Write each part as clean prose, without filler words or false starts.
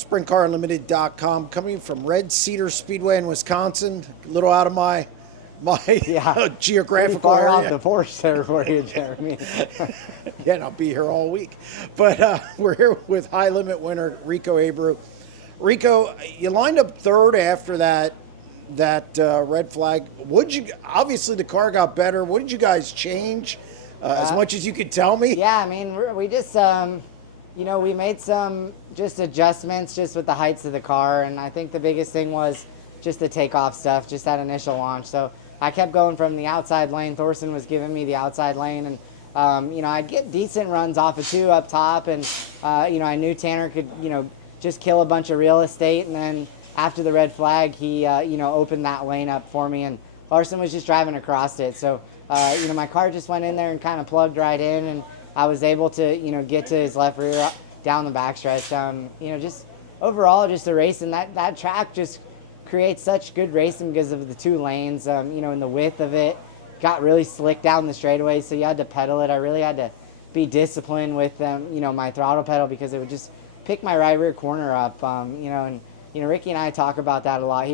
SprintCarUnlimited.com, coming from Red Cedar Speedway in Wisconsin, a little out of my Yeah, geographical far area. off the force there for you, Jeremy. Yeah, and I'll be here all week. But we're here with high limit winner Rico Abreu. Rico, you lined up third after that red flag. Obviously the car got better. What did you guys change? As much as you could tell me. Yeah, I mean, we just, we made some just adjustments just with the heights of the car, and I think the biggest thing was just the takeoff stuff, just that initial launch. So I kept going from the outside lane. Thorson was giving me the outside lane, and I'd get decent runs off of two up top, and I knew Tanner could, just kill a bunch of real estate, and then after the red flag, he, opened that lane up for me, and Larson was just driving across it. So, my car just went in there and kind of plugged right in, and I was able to, get to his left rear down the backstretch. Just overall, just a race, and that track just creates such good racing because of the two lanes, and the width of it got really slick down the straightaway, so you had to pedal it. I really had to be disciplined with, my throttle pedal because it would just pick my right rear corner up, Ricky and I talk about that a lot.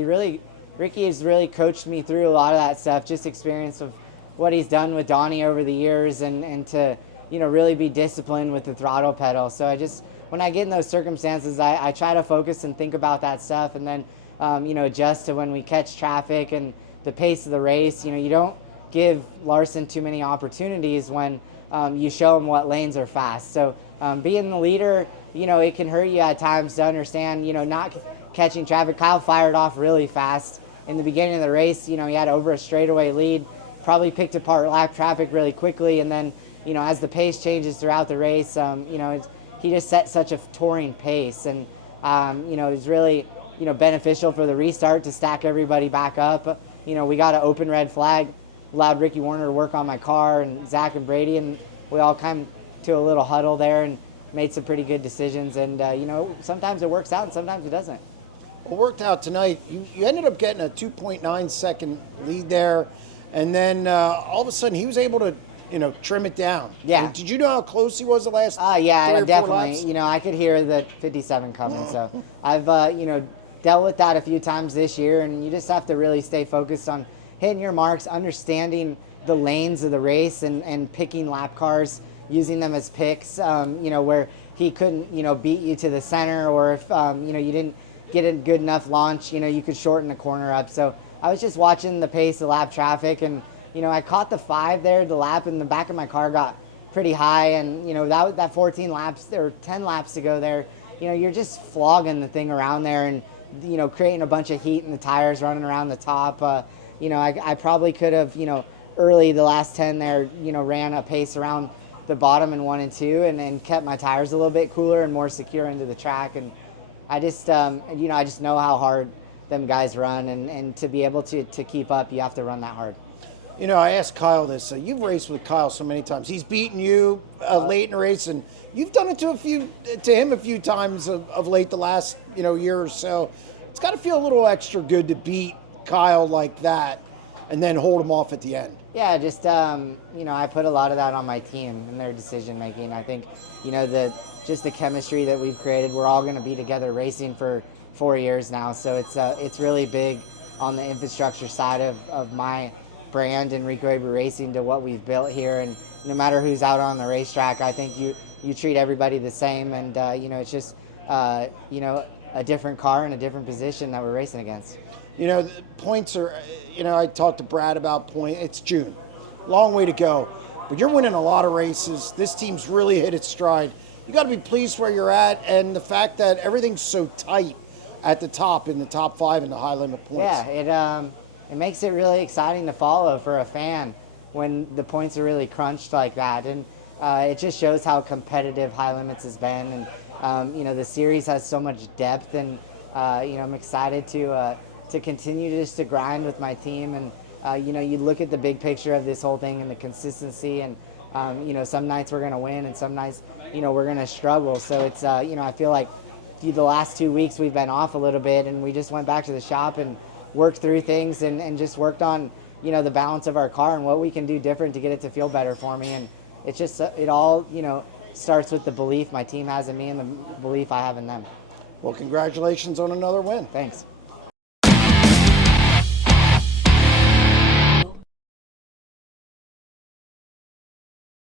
Ricky has really coached me through a lot of that stuff, just experience of what he's done with Donnie over the years, and to, really be disciplined with the throttle pedal. So when I get in those circumstances, I try to focus and think about that stuff, and then, adjust to when we catch traffic and the pace of the race. You don't give Larson too many opportunities when you show him what lanes are fast. So being the leader, it can hurt you at times to understand, not catching traffic. Kyle fired off really fast in the beginning of the race. He had over a straightaway lead, probably picked apart lap traffic really quickly, and then, as the pace changes throughout the race, he just set such a touring pace, and it's really, beneficial for the restart to stack everybody back up. We got an open red flag, allowed Ricky Warner to work on my car, and Zach and Brady, and we all came to a little huddle there and made some pretty good decisions, and sometimes it works out and sometimes it doesn't. Well, it worked out tonight. You ended up getting a 2.9 second lead there, and then all of a sudden he was able to trim it down. Yeah. I mean, did you know how close he was the last yeah, 3 or 4 definitely. laps? I could hear the 57 coming, so I've dealt with that a few times this year, and you just have to really stay focused on hitting your marks, understanding the lanes of the race, and picking lap cars, using them as picks, where he couldn't, beat you to the center, or if, you didn't get a good enough launch, you could shorten the corner up. So I was just watching the pace of lap traffic, and, I caught the 5 there, the lap in the back of my car got pretty high, and, that 14 laps, or 10 laps to go there, you're just flogging the thing around there, and, creating a bunch of heat in the tires, running around the top. I probably could have, early the last 10 there, ran a pace around the bottom in 1 and 2, and kept my tires a little bit cooler and more secure into the track. And I just, I just know how hard them guys run, and to be able to keep up, you have to run that hard. I asked Kyle this. You've raced with Kyle so many times. He's beaten you late in the race, and you've done it to him a few times of late the last year or so. It's got to feel a little extra good to beat Kyle like that, and then hold him off at the end. Yeah, just I put a lot of that on my team and their decision making. I think the chemistry that we've created. We're all going to be together racing for 4 years now, so it's really big on the infrastructure side of my brand and Rico Abreu Racing to what we've built here. And no matter who's out on the racetrack, I think you treat everybody the same, and it's just a different car in a different position that we're racing against. The points are, I talked to Brad about point. It's June, long way to go, but you're winning a lot of races. This team's really hit its stride. You got to be pleased where you're at, and the fact that everything's so tight at the top, in the top 5 in the high limit points. Yeah, it makes it really exciting to follow for a fan when the points are really crunched like that, and it just shows how competitive high limits has been, and the series has so much depth, and I'm excited to continue just to grind with my team, and you look at the big picture of this whole thing and the consistency, and some nights we're going to win, and some nights we're going to struggle. So it's I feel like the last 2 weeks we've been off a little bit, and we just went back to the shop and worked through things, and just worked on the balance of our car and what we can do different to get it to feel better for me. And it's just it all starts with the belief my team has in me and the belief I have in them. Well, congratulations on another win. Thanks.